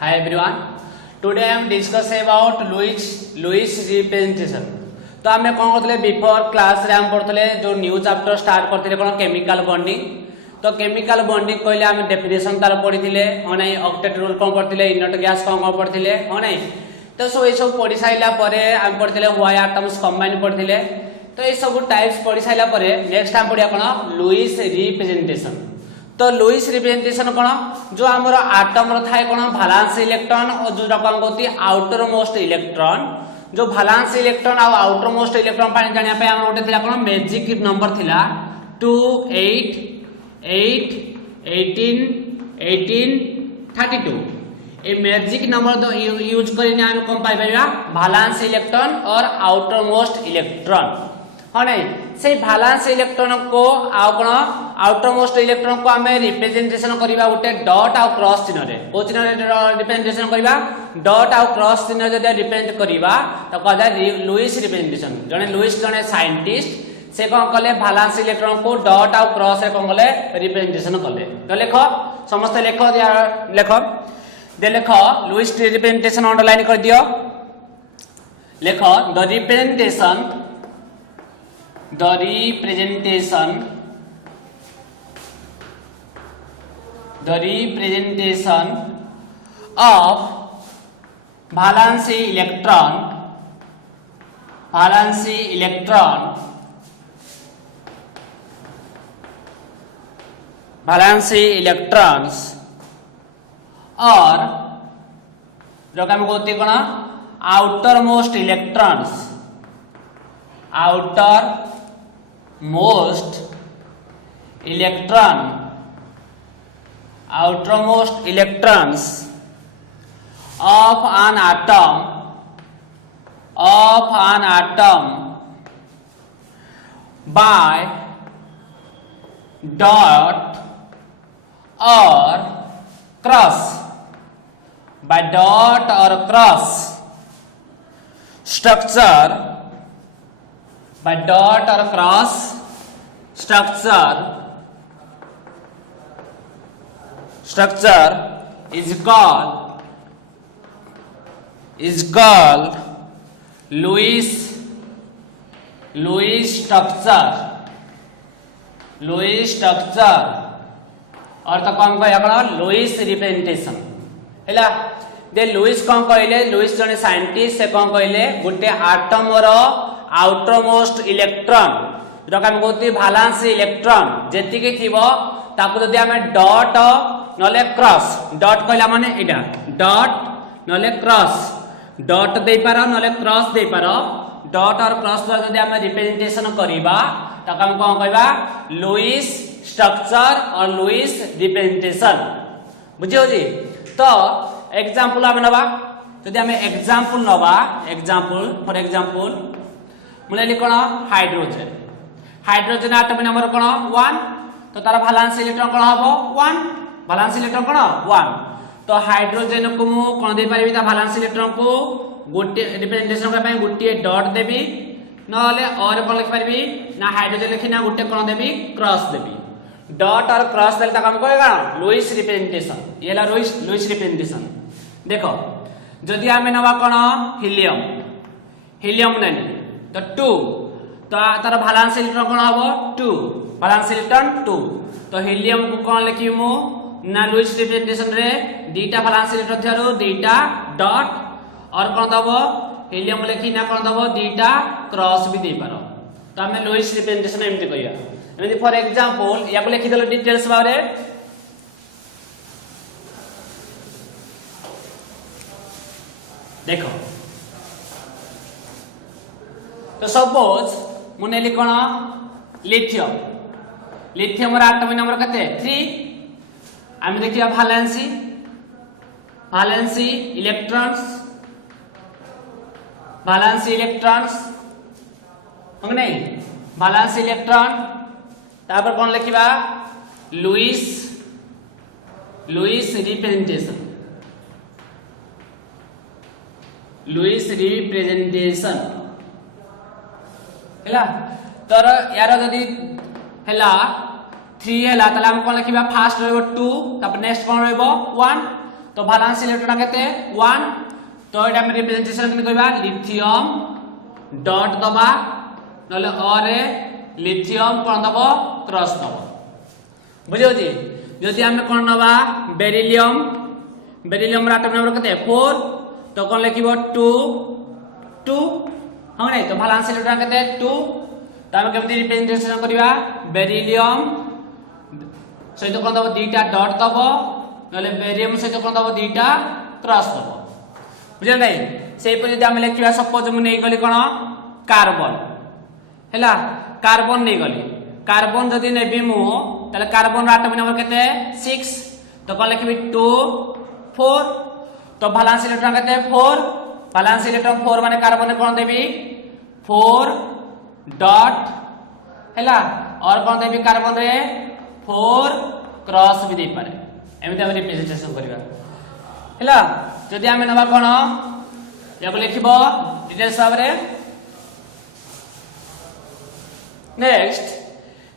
Hi everyone. Today I am discuss about Lewis representation. तो आम कौन करते बिफोर क्लास रे आम पढ़ते जो न्यू चैप्टर स्टार्ट करते कौन केमिकल बॉन्डिंग। तो केमिकल बॉन्डिंग कहले आम डेफिनेशन तार पढ़ी हाँ नहीं ऑक्टेट रूल कौन पढ़ते इनर्ट गैस कौन कौन पढ़ते हाँ नहीं। तो सब ये पढ़ी सारा आम पढ़ते व्हाई एटम्स कंबाइन पढ़ते। तो ये सब टाइप्स पढ़ी सारा नेक्स्ट आम पढ़िया कौन लुइस रिप्रेजेंटेशन। तो लुइस रिप्रेजेंटेशन कौन जो आमर आटम थाए कौन भालांस इलेक्ट्रॉन और जो कौन कहती आउटर मोस्ट इलेक्ट्रॉन जो भालांस इलेक्ट्रॉन और आउटर मोस्ट इलेक्ट्रॉन पानी जानिया पे आम गोटे थिला कौन मैजिक नंबर थिला 2 8 8 18 18 32। ए मैजिक नंबर यूज करने आम कौन पाई परिबा भालांस इलेक्ट्रॉन और आउटर मोस्ट इलेक्ट्रॉन। हाँ नहीं से भालांस इलेक्ट्रॉन को आउटर मोस्ट इलेक्ट्रॉन को आमे रिप्रेजेंटेशन करबा गोटे डॉट आउ क्रॉस चिन्ह रे को चिन्ह रे रिप्रेजेंटेशन करबा डॉट आउ क्रॉस चिन्ह जदि रिप्रेजेंट करबा तो कहदा लुइस रिप्रेजेंटेशन। जने लुइस जने साइंटिस्ट से कौन कले भालांस इलेक्ट्रॉन को डॉट आउ क्रॉस रे कौन कले रिप्रेजेंटेशन कले। तो लेखो समस्त लेखो लेखो दे लेखो लुइस रिप्रेजेंटेशन अंडरलाइन कर दियो। लेखो the representation of valence electrons और जो हम कहते कौन outermost electrons of an atom by dot or cross structure is called Lewis structure और तो कौन कह लुइस रिप्रेजेंटेशन हैला। दे लुइस कौन कहले लुइस जने साइंटिस्ट से कौन कहले गोटे आटम रो आउटर मोस्ट इलेक्ट्रॉन जो हम कहते भालांस इलेक्ट्रॉन जेति के थिबो ताको जदि हमें डॉट नले क्रॉस डॉट कहला माने एडा डॉट नले क्रॉस डॉट दे पारो नले क्रॉस दे पारो डॉट और क्रॉस द्वारा जदि हमें रिप्रेजेंटेशन करिबा ताको हम कोन कहबा लुइस स्ट्रक्चर और लुइस रिप्रेजेंटेशन बुझियो जी। तो एग्जांपल हम नबा जदि हमें एग्जांपल नबा फॉर एग्जांपल मुले कोन हाइड्रोजन एटम नंबर कोन 1 तो तार भालांस इलेक्ट्रॉन कोन हबो 1 भालांस इलेक्ट्रॉन कोन 1। तो हाइड्रोजन को मु कोन दे पारिबी ता भालांस इलेक्ट्रॉन को गोटे रिप्रेजेंटेशन करबा गोटे डॉट देबी नले और कोन लिख पारिबी ना हाइड्रोजन लिखि ना गोटे कोन देबी क्रॉस देबी डॉट और क्रॉस देल ता काम कहगा लुइस रिप्रेजेंटेशन। ये ला लुइस रिप्रेजेंटेशन। देखो जदि हमें नवा कोन हीलियम नेनी तो 2 तो तार भालांस इलेक्ट्रॉन कोन हबो 2 भालांस इलेक्ट्रॉन 2। तो हीलियम को कोन लिखि मु ना लुइस रिप्रेजेंटेशन रे दीटा भालांस इलेक्ट्रॉन थियारो दीटा डॉट और कोन दबो हीलियम लिखि ना कोन दबो दीटा क्रॉस भी दे पारो। तो हमें लुइस रिप्रेजेंटेशन एमति कहिया एमति फॉर एग्जांपल या को लिखि देलो डिटेल्स बारे देखो। तो सपोज मुने लिखण लिथियम रा एटॉमिक नंबर कते 3 आम देखिया भालेंसी इलेक्ट्रॉन्स हम नहीं भालेंस इलेक्ट्रॉन तापर कोन लिखिबा लुइस रिप्रेजेंटेशन हैला। तर यार जदी हैला 3 हैला तला हम कोन लिखिबा फास्ट रहबो 2 तापर नेक्स्ट कोन रहबो 1 तो भालांस इलेक्ट्रॉन केते 1 तो एटा हम रिप्रेजेंटेशन केमि करबा लिथियम डॉट दबा नले अरे लिथियम कोन दबो क्रॉस दबो बुझियो जी जदि हम कोन नबा बेरिलियम बेरिलियम एटम नंबर केते 4 तो कोन लिखिबो 2 2 हम नै तो भालांस इलेक्ट्रॉन केते 2 तो हम केमि रिप्रेजेंटेशन करबा बेरिलियम सहित कोन दबो दुईटा डॉट दबो नले बेरियम सहित कोन दबो दुईटा क्रॉस दबो बुझियो नै सेही पर जदि हम लिखिबा सपोज मु नै गली कोन कार्बन हैला कार्बन नै गली कार्बन जदि नेबी मु तले कार्बन एटम नंबर केते 6 तो कोन लिखबी 2 4 तो भालांस इलेक्ट्रॉन केते 4 भालांस इलेक्ट्रॉन 4 माने कार्बन कोन देबी 4 डॉट हैला और कोन देबी कार्बन रे 4 क्रॉस भी दे पारे एमिते हम रिप्रेजेंटेशन करबा हैला जदि हम नबा कोन याको लिखिबो डिटेल्स भाबरे नेक्स्ट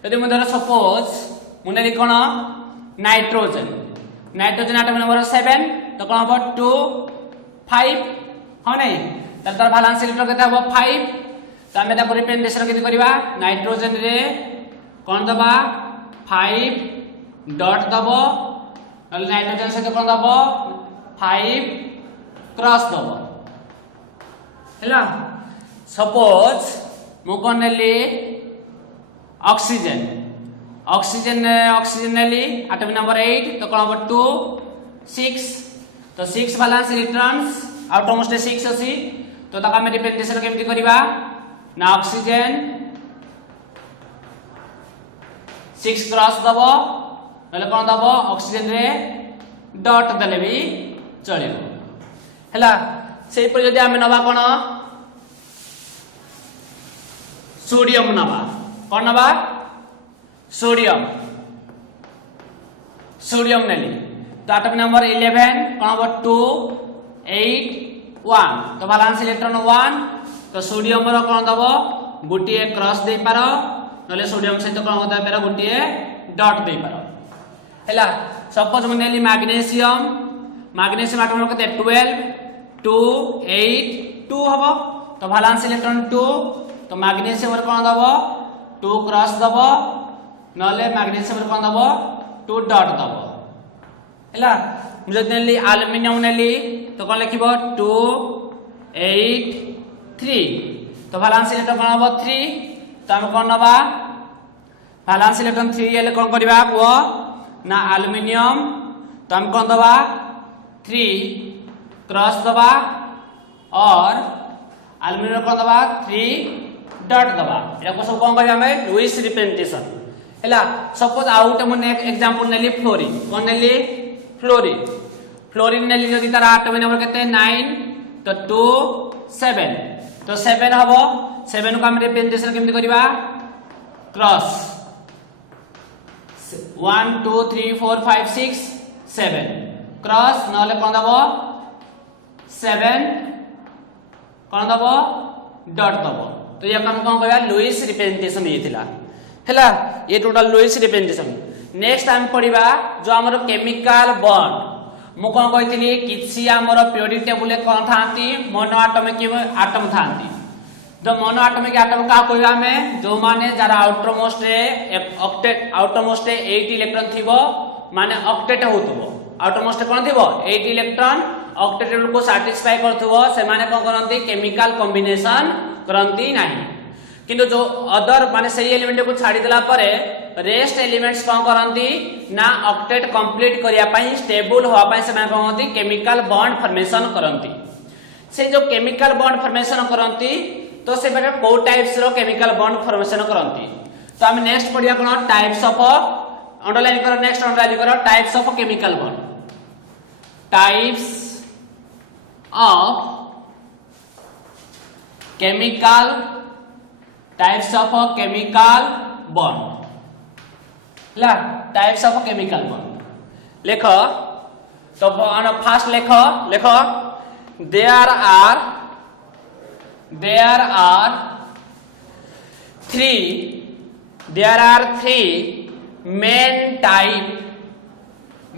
यदि मु धर सपोज मुने कोन नाइट्रोजन नाइट्रोजन एटम नंबर 7 तो कोन हो 2 5 हो नै त तर भालांस इलेक्ट्रॉन केते हो 5 तो हमें ता रिप्रेजेंटेशन केति करबा नाइट्रोजन रे कोन दबा 5 डॉट दबो नले नाइट्रोजन से कोन दबो 5 क्रॉस दबो हैला सपोज मु कोन नेली ऑक्सीजन ऑक्सीजन ऑक्सीजन नेली एटम नंबर 8 तो कोन हो 2 6 तो 6 भालांस इलेक्ट्रॉन्स आउटमोस्ट 6 अछि तो तका में रिप्रेजेंटेशन केमति करबा ना ऑक्सीजन 6 क्रॉस दबो नले कोन दबो ऑक्सीजन रे डॉट दले भी चलिबो हैला सेही पर जदि हम नबा कोन सोडियम नबा कोन नबा सोडियम सोडियम नेली तो एटम नंबर 11 कोन हो 2 8 1 तो भालांस इलेक्ट्रॉन 1 तो सोडियम रो कोन दबो गुटिए क्रॉस दे पारो नले सोडियम सहित कोन होता पेरा गुटिए डॉट दे पारो हैला सपोज मु नेली मैग्नीशियम मैग्नीशियम एटम नंबर केते 12 2 8 2 हबो तो भालांस इलेक्ट्रॉन 2 तो मैग्नीशियम रो कोन दबो 2 क्रॉस दबो नले मैग्नीशियम रो कोन दबो 2 डॉट दबो हैला मु जदि नेली एल्युमिनियम नेली तो कोन लिखिबो 2 8 3 तो भालांस इलेक्ट्रॉन कोन हो 3 तो हम कोन नबा भालांस इलेक्ट्रॉन 3 एले कोन करबा को ना एल्युमिनियम तो हम कोन दबा 3 क्रॉस दबा और एल्युमिनियम कोन दबा 3 डॉट दबा या को सब कोन करबा हमें लुईस रिप्रेजेंटेशन हैला सपोज आउट हम एग्जांपल नेली फ्लोरीन कोन नेली फ्लोरीन फ्लोरीन नेली जदि तार एटम नंबर केते 9 तो 2 7 तो 7 हबो 7 को हम रिप्रेजेंटेशन केमति करबा क्रॉस 1 2 3 4 5 6 7 क्रॉस नले कोन दबो 7 कोन दबो डॉट दबो तो ये काम कोन करबा लुईस रिप्रेजेंटेशन येथिला हैला ये टोटल लुईस रिप्रेजेंटेशन नेक्स्ट हम पढिबा जो हमर केमिकल बॉन्ड मु कोन कहितली किछि हमर पीरियोडिक टेबल कोन थांती मोनो एटॉमिक एटम थांती तो मोनो एटॉमिक एटम का कहबा हमें जो माने जरा आउटर मोस्ट रे ऑक्टेट आउटर मोस्ट 8 इलेक्ट्रॉन थिबो माने ऑक्टेट होतबो आउटर मोस्ट कोन थिबो 8 इलेक्ट्रॉन ऑक्टेट टेबल को सैटिस्फाई करथबो से माने कोन करंती केमिकल कॉम्बिनेशन करंती नाही किंतु जो अदर माने सही एलिमेंट को छाडी देला परे रेस्ट एलिमेंट्स कोन करंती ना ऑक्टेट कंप्लीट करिया पई स्टेबल होआ पई से माने कोन करंती केमिकल बॉन्ड फॉर्मेशन करंती से जो केमिकल बॉन्ड फॉर्मेशन करंती तो से बेटा को टाइप्स रो केमिकल बॉन्ड फॉर्मेशन करंती तो हम नेक्स्ट पढिया कोन टाइप्स ऑफ अंडरलाइन करो नेक्स्ट अंडरलाइन करो types of chemical bond types of chemical types of chemical bond ला टाइप्स ऑफ केमिकल बॉन्ड लेखो तो फास्ट लेखो लेखो there are three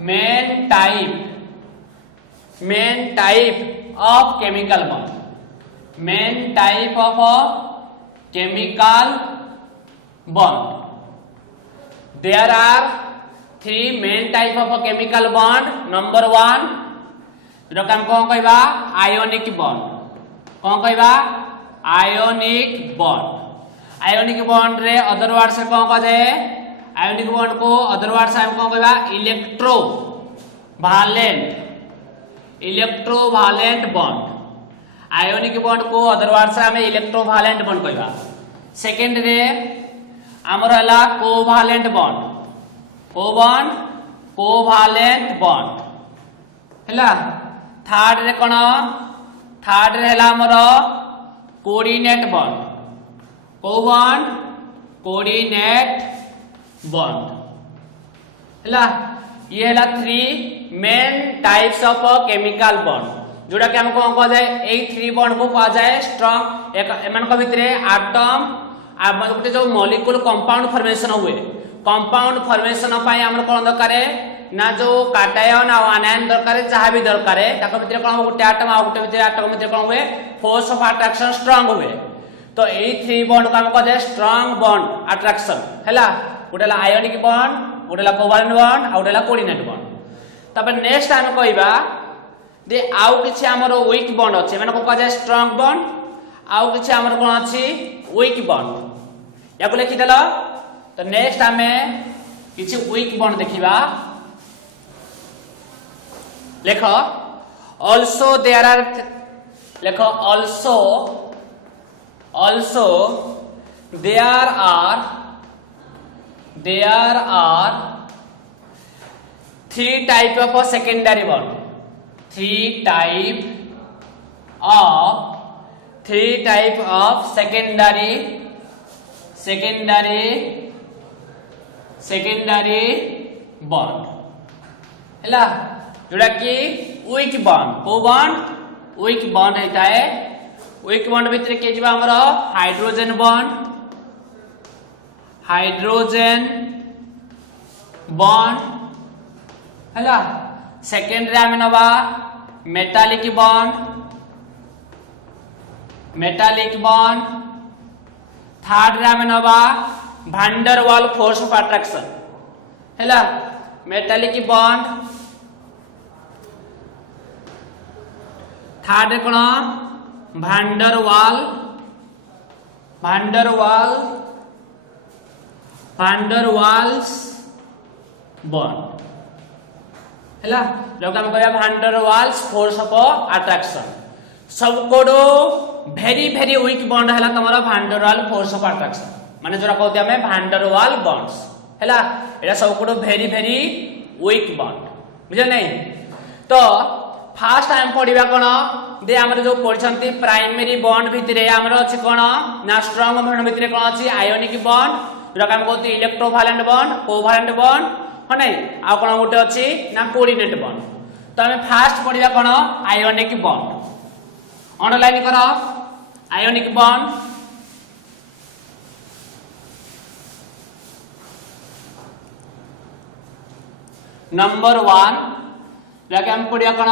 main type main type of chemical bond. Main type of a chemical bond. There are three main type of a chemical bond. Number one, जो हम कौन कहबा ionic bond. कौन कहबा ionic bond. Ionic bond रे other word से कौन कह जाए ionic bond को other word से हम कौन कहबा इलेक्ट्रोवालेंट बॉन्ड. आयोनिक बॉन्ड को अदर वर्ड से हमें इलेक्ट्रोवालेंट बॉन्ड कहबा. सेकंड रे हमर हला कोवालेंट बॉन्ड. कोवालेंट बॉन्ड हला. थर्ड रे कोन थर्ड रे हला हमर कोऑर्डिनेट बॉन्ड. कोऑर्डिनेट बॉन्ड हला. ये हला three main types of chemical bond जोड़ा कि हमको कह जाए ए थ्री बॉन्ड को कह जाए स्ट्रांग. एक एमान को भितरे एटम आ गोटे जो मॉलिक्यूल कंपाउंड फॉर्मेशन हुए. कंपाउंड फॉर्मेशन पाई हमर कोन दरकार ना जो काटायन आ आनायन दरकार जहां भी दरकार ताको भितरे कोन गोटे एटम आ गोटे भितरे एटम भितरे कोन हुए फोर्स ऑफ अट्रैक्शन स्ट्रांग हुए. तो ए थ्री बॉन्ड को हम कह जाए स्ट्रांग बॉन्ड अट्रैक्शन हैला. गोटे आयोनिक बॉन्ड, गोटे कोवालेंट बॉन्ड आ गोटे कोऑर्डिनेट बॉन्ड. तब नेक्स्ट हम कहबा दे आउ किछि हमर वीक बॉन्ड अछि माने को कह जाय स्ट्रांग बॉन्ड. आउ किछि हमर कोन अछि वीक बॉन्ड. याको लिखि देला. तो नेक्स्ट हमें किछि वीक बॉन्ड देखिबा. लेखो आल्सो देयर आर लेखो also there are three type of a secondary bond. Three type of secondary bond हैला. जोड़ा कि वीक बॉन्ड को बॉन्ड वीक बॉन्ड होता है. वीक बॉन्ड भितर के जीवा हमर हाइड्रोजन बॉन्ड हैला. सेकेंड रे हम नबा मेटालिक बॉन्ड. थर्ड रे हम नबा भांडर वाल फोर्स ऑफ अट्रैक्शन हैला. मेटालिक बॉन्ड थर्ड रे कोन भांडर वाल्स बॉन्ड हैला. जो हम कहया भांडर वाल्स फोर्स ऑफ अट्रैक्शन. सब कोडो वेरी वेरी वीक बॉन्ड हैला तमरा भांडर वाल फोर्स ऑफ अट्रैक्शन माने जोरा कहते हमें भांडर वाल बॉन्ड्स हैला. एटा सब कोडो वेरी वेरी वीक बॉन्ड बुझे नहीं. तो फास्ट टाइम पढ़िबा कोन दे हमर जो पढ़छंती प्राइमरी बॉन्ड भितरे हमर अछि कोन ना स्ट्रांग बॉन्ड भितरे कोन अछि आयोनिक बॉन्ड जोरा हम कहते इलेक्ट्रोवालेंट बॉन्ड, कोवालेंट बॉन्ड हो नहीं. आ कोन गोटे अछि ना कोऑर्डिनेट बॉन्ड. तो हमें फास्ट पढ़िबा कोन आयोनिक बॉन्ड. अंडरलाइन करो आयोनिक बॉन्ड. नंबर 1 जाके हम पढ़िया कोन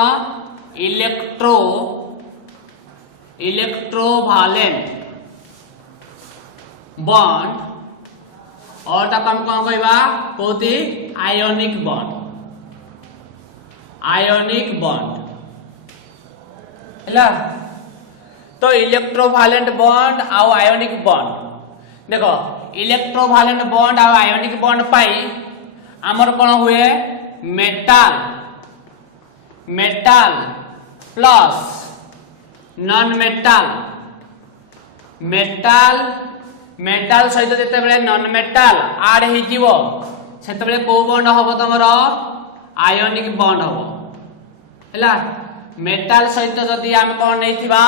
इलेक्ट्रोवालेंट बॉन्ड और तक हम कौन कहबा कहती आयोनिक बॉन्ड हैला. तो इलेक्ट्रोवालेंट बॉन्ड आ आयोनिक बॉन्ड देखो इलेक्ट्रोवालेंट बॉन्ड आ आयोनिक बॉन्ड पाई हमर कोन हुए मेटल प्लस नॉन मेटल सहित जते बेले नॉन मेटल ऐड हि जीवो सेते बेले को बॉन्ड होबो तमरो आयोनिक बॉन्ड होबो हैला. मेटल सहित जदि हम कोन नैथिबा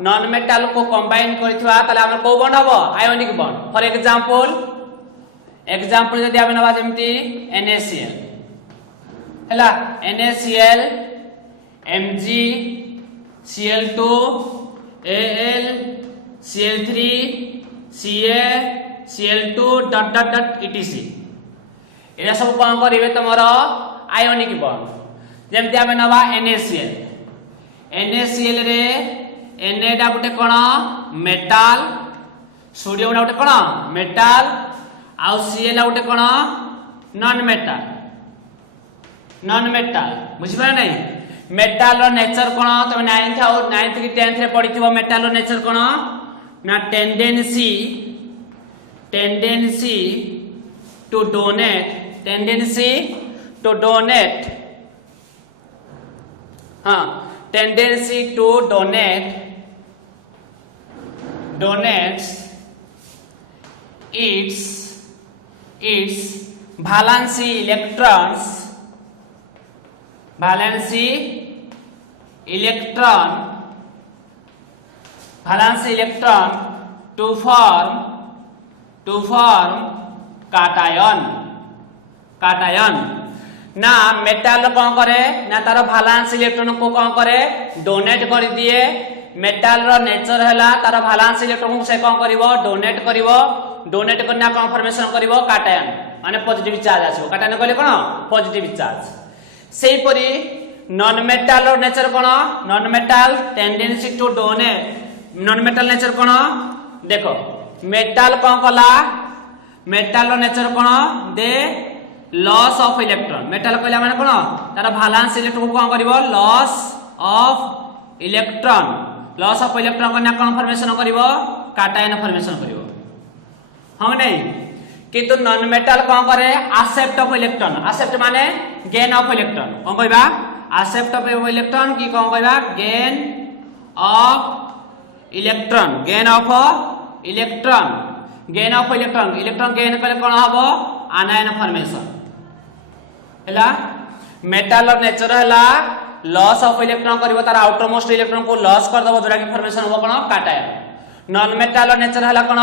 नॉन मेटल को कंबाइन करिथिबा तले हमर को बॉन्ड होबो आयोनिक बॉन्ड. फॉर एग्जांपल जदि हम नबा जेमति NaCl हैला. NaCl Mg Cl2 Al Cl3 Ca Cl2 ... etc. Era सब कोन करिवे तमरो आयोनिक बॉन्ड. जेमती आमे नवा NaCl NaCl रे Na डा गुटे कोन मेटल सोडियम डा गुटे कोन मेटल आउ Cl गुटे कोन नॉन मेटल बुझि पा नै मेटल रो नेचर कोन तमे 9th और 9th की 10th रे पढिथिबो मेटल रो नेचर कोन ना tendency to donate tendency to donates its valency electron to form cation ना मेटल कौन करे ना तार भालांस इलेक्ट्रॉन को कौन करे डोनेट कर दिए मेटल रो नेचर हैला तार भालांस इलेक्ट्रॉन को से कौन करिवो डोनेट करना कौन फॉर्मेशन करिवो काटायन माने पॉजिटिव चार्ज आसो काटायन कहले कोन पॉजिटिव चार्ज सेही परी नॉन मेटल रो नेचर कोन non metal tendency to donate non metal nature कोन देखो मेटल कौन कला मेटल रो नेचर कोन the loss of electron metal कहला माने कोन तार भालांस इलेक्ट्रॉन को कोन करिवो लॉस ऑफ इलेक्ट्रॉन करना कोन फॉर्मेशन करिवो काटायन फॉर्मेशन करिवो हम नहीं किंतु नॉन मेटल कोन करे एक्सेप्ट ऑफ माने गेन ऑफ इलेक्ट्रॉन कोन कहबा एक्सेप्ट ऑफ इलेक्ट्रॉन की कोन कहबा गेन ऑफ इलेक्ट्रॉन गेन करे कोन हबो आनायन फॉर्मेशन हैला मेटल रो नेचर हैला लॉस ऑफ इलेक्ट्रॉन करिवो तार आउटर मोस्ट इलेक्ट्रॉन को लॉस कर दबो जोरा की फॉर्मेशन हो कोन काटायन नॉन मेटल रो नेचर हैला कोन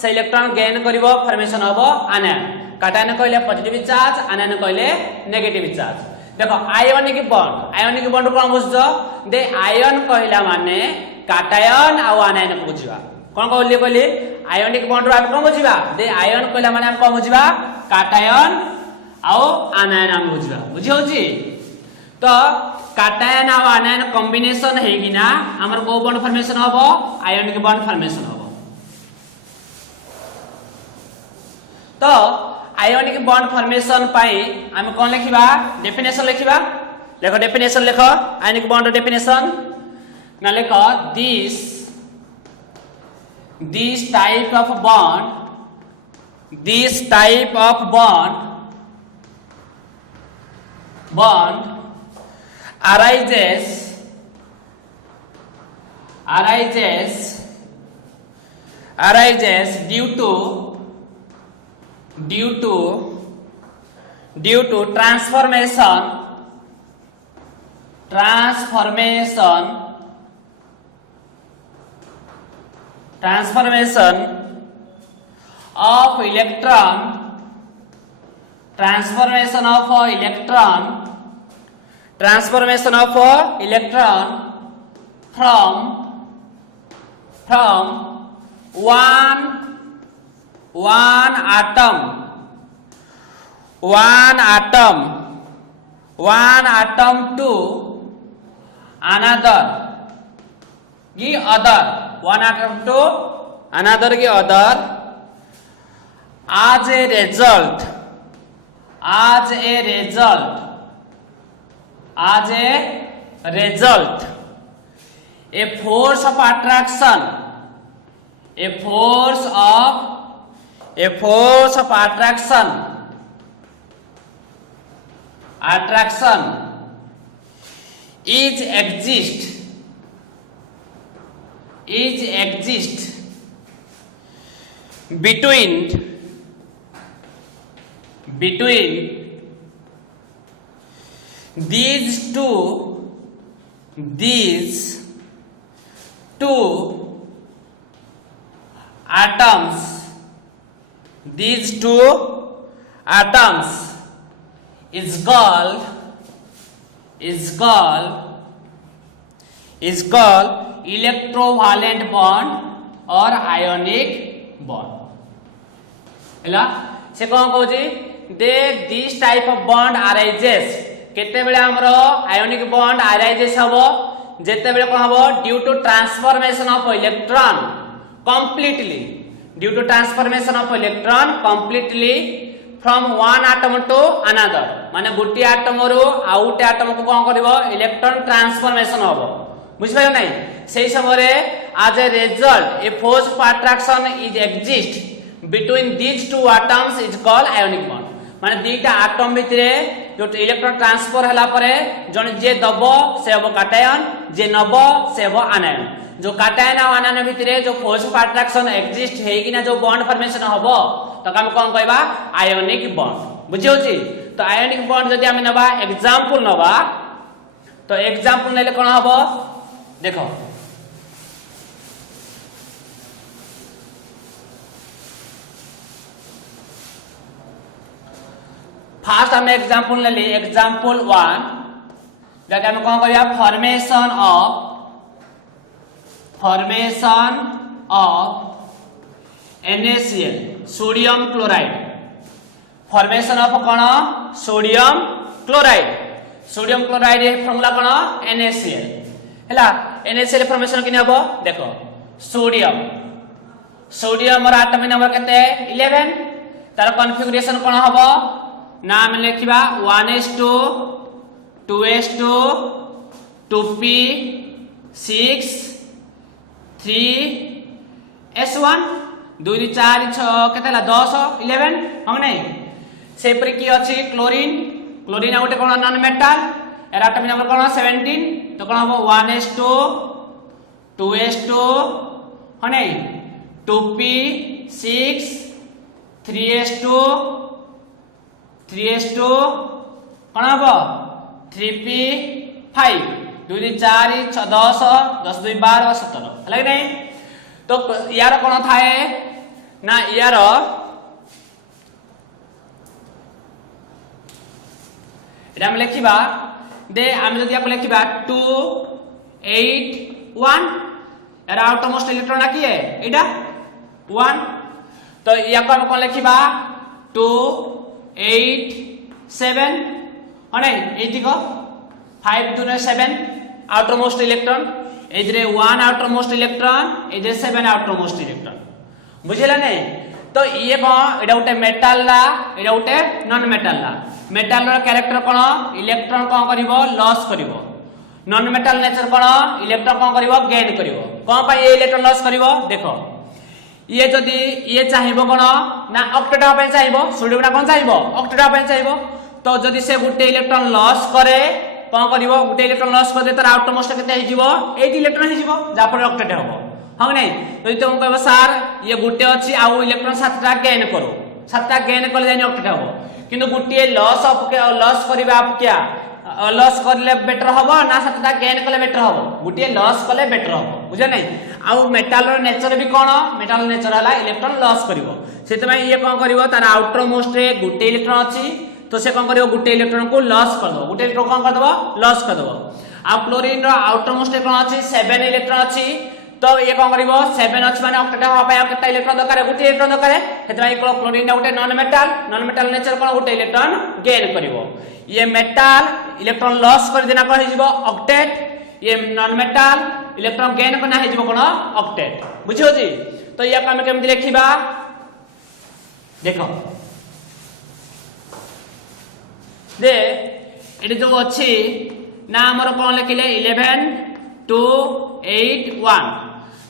से इलेक्ट्रॉन गेन करिवो फॉर्मेशन होबो आनायन काटायन कहले पॉजिटिव चार्ज आनायन कहले नेगेटिव चार्ज देखो आयोनिक बॉन्ड कोन बुझजो दे आयन कहला माने काटायन आ आनायन को बुझिबा कोन कहली आयोनिक बॉन्ड रो कोन बुझिबा दे आयन कहला माने हम कोन बुझिबा काटायन आ आनायन हम बुझिबा बुझि होची तो काटायन आ आनायन कॉम्बिनेशन हेगिना हमर को बॉन्ड फॉर्मेशन होबो आयोनिक बॉन्ड फॉर्मेशन होबो तो आयोनिक बॉन्ड फॉर्मेशन पाई हम कोन लिखिबा डेफिनेशन लिखिबा देखो डेफिनेशन लिखो आयोनिक बॉन्ड डेफिनेशन ना लिखो this type of bond arises due to transformation of electron from one atom to another one atom to another as a result a force of attraction is exist between these two atoms is called electrovalent bond or ionic bond हैला से कोन कहू जी दे this type of bond arises केते बेले हमरो ionic bond arises हबो जेते बेले कोन हबो due to transformation of electron completely due to transformation of electron completely from one atom to another माने गुटी एटम रु आउटे एटम को कोन करबो इलेक्ट्रॉन ट्रांसफॉर्मेशन हबो बुझ पायो नै सेही समय रे as a result a force of attraction is exist between these two atoms is called ionic bond माने दीटा एटम भितरे जो इलेक्ट्रॉन ट्रांसफर हला परे जण जे दबो से हबो कैटायन जे नबो से हबो आनायन जो कैटायन और आनायन भितरे जो फोर्स ऑफ अट्रैक्शन एग्जिस्ट हेकिना जो बॉन्ड फॉर्मेशन हबो तो हम कोन कहबा आयोनिक बॉन्ड बुझियो छी तो आयोनिक बॉन्ड जदि हम नबा एग्जांपल नबा तो एग्जांपल नेले कोन हबो देखो फर्स्ट हम एग्जांपल ले ली एग्जांपल 1 जगह में कौन करिया formation of NaCl sodium chloride formation of कौन सोडियम क्लोराइड ये फार्मूला कौन NaCl हैला NaCl फॉर्मेशन किने हबो देखो सोडियम और एटॉमिक नंबर केते 11 तार कॉन्फ़िगरेशन कौन हबो नाम लिखिबा 1s2 2s2 2p 6 3s1 2 4 6 केतेला 10 11 हम नहीं से पर की अछि क्लोरीन आउटे कोन नॉन मेटल एरा एटॉमिक नंबर कोन 17 तो कोन हबो 1s2 2s2 ह नहीं 2p 6 3s2 3s2 कौन हम 3p 5 2 4 6 10 10 2 12 17 लगे नहीं तो यार कौन थाए ना यार एटा हम लिखिबा दे हम जदि आप लिखिबा 2 8 1 यार आउटमोस्ट इलेक्ट्रॉन की है एटा 1 तो या को हम कौन लिखिबा 2 8 7 अने एटी को 5 2 7 आउटरमोस्ट इलेक्ट्रॉन एजरे 1 आउटरमोस्ट इलेक्ट्रॉन एजरे 7 आउटरमोस्ट इलेक्ट्रॉन बुझिला नै तो ये को एडा उटे मेटल ला एडा उटे नॉन मेटल रा कैरेक्टर कोन इलेक्ट्रॉन कोन करिवो लॉस करिवो नॉन मेटल नेचर कोन इलेक्ट्रॉन कोन करिवो गेन करिवो कोन पा ये इलेक्ट्रॉन लॉस करिवो देखो ये जदि ये चाहिबो कोन ना ऑक्टेट पे चाहिबो सोडियम ना कोन चाहिबो ऑक्टेट पे चाहिबो तो जदि से गुटे इलेक्ट्रॉन लॉस करे कोन करिवो गुटे इलेक्ट्रॉन लॉस करे तर आउटमोस्ट केते हिजिवो 8 इलेक्ट्रॉन हिजिवो जा पर ऑक्टेट हबो हम नै जदि तुम कहबो सर ये गुटे अछि आउ इलेक्ट्रॉन 7टा गेन करो 7टा गेन करले जानि ऑक्टेट हबो किंतु गुटे लॉस करबा आप क्या लॉस करले बेटर हबो ना 7टा गेन करले बेटर हबो गुटे लॉस करले बेटर हबो बुझे नै आउ मेटल रो नेचर भी कोन मेटल नेचर हला इलेक्ट्रॉन लॉस करिवो सेते में ये कोन करिवो तार आउटर मोस्ट रे गुटे इलेक्ट्रॉन अछि तो से कोन करिवो गुटे इलेक्ट्रॉन को लॉस कर दो गुटे इलेक्ट्रॉन कोन कर दबो लॉस कर दबो आ क्लोरीन रो आउटर मोस्ट कोन अछि 7 इलेक्ट्रॉन अछि तो ये कोन करिवो 7 अछि माने ऑक्टेट हवा पाए केटा इलेक्ट्रॉन दरकार गुटे इलेक्ट्रॉन दरकार सेते में क्लोरीन गुटे नॉन मेटल नेचर कोन गुटे इलेक्ट्रॉन गेन करिवो ये मेटल इलेक्ट्रॉन लॉस कर देना कोन हिजिवो ऑक्टेट ये नॉन मेटल इलेक्ट्रॉन गेन करना है कोन ऑक्टेट बुझियो जी तो या हम केमति लिखिबा देखो दे एटी जो अछि ना हमर कोन लिखिले 11 2 8 1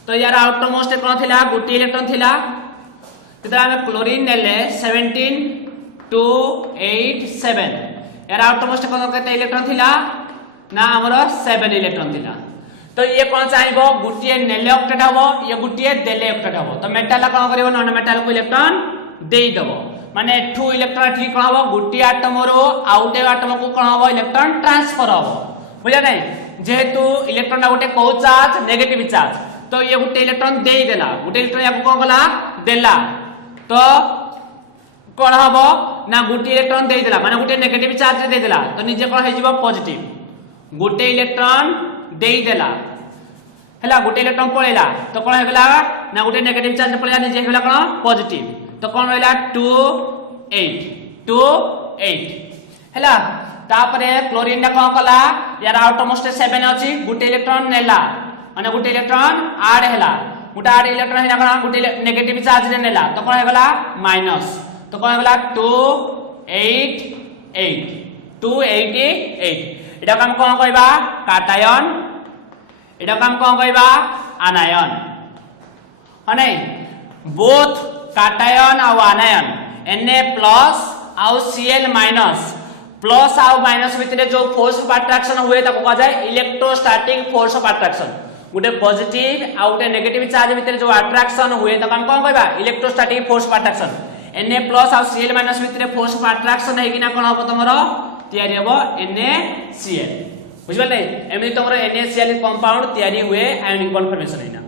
तो यार आउटर मोस्ट कोन थिला गुटी इलेक्ट्रॉन थिला तदा हम क्लोरीन नेले 17 2 8 7 यार आउटर मोस्ट कोन केते इलेक्ट्रॉन थिला ना हमर 7 इलेक्ट्रॉन थिला तो ये कौन चाहिबो गुटिए नेले ऑक्टेट हबो ये गुटिए देले ऑक्टेट हबो तो मेटल कोन करिवो नॉन मेटल को इलेक्ट्रॉन देई दबो माने 2 इलेक्ट्रॉन ठीक कोन हबो गुटिए एटम रो आउटे एटम को कोन हबो इलेक्ट्रॉन ट्रांसफर हबो बुझा नै जेहेतु इलेक्ट्रॉन गुटे को चार्ज नेगेटिव चार्ज तो ये गुटे इलेक्ट्रॉन देई देला गुटे इलेक्ट्रॉन याको कोन गला देला तो कोन हबो ना गुटे इलेक्ट्रॉन देई देला माने गुटे नेगेटिव चार्ज देई देला तो निजे कोन हे जिवो पॉजिटिव गुटे इलेक्ट्रॉन देई देला हैला गुटे इलेक्ट्रॉन पळेला तो कोन हे गेला ना गुटे नेगेटिव चार्ज पळेला निजे हेला कोन पॉजिटिव तो कोन रहला 2 8 हैला तापरे क्लोरीन ने कोन कला यार आउटमोस्ट 7 अछि गुटे इलेक्ट्रॉन नेला माने गुटे इलेक्ट्रॉन ऐड हैला गुटे ऐड इलेक्ट्रॉन हिना कोन गुटे नेगेटिव चार्ज रे नेला तो कोन हेगला माइनस तो कोन हेगला 288 एटा काम कोन कहबा काटायन एटा काम कोन कहबा आनायन हनै बोथ काटायन आ आनायन Na प्लस आ Cl माइनस प्लस आ माइनस भितरे जो फोर्स ऑफ अट्रैक्शन हुए ताको कहा जाय electrostatic force of attraction Gute positive uh Gute negative charge भितरे जो अट्रैक्शन हुए ताको हम कोन कहबा electrostatic force of attraction Na plus आ Cl माइनस भितरे फोर्स ऑफ अट्रैक्शन हे किना कोन हबो तमरो तयारी हबो NaCl बुझबले एमि तमरो NaCl कंपाउंड तयारी हुए आयनिक कन्फर्मेशन हैना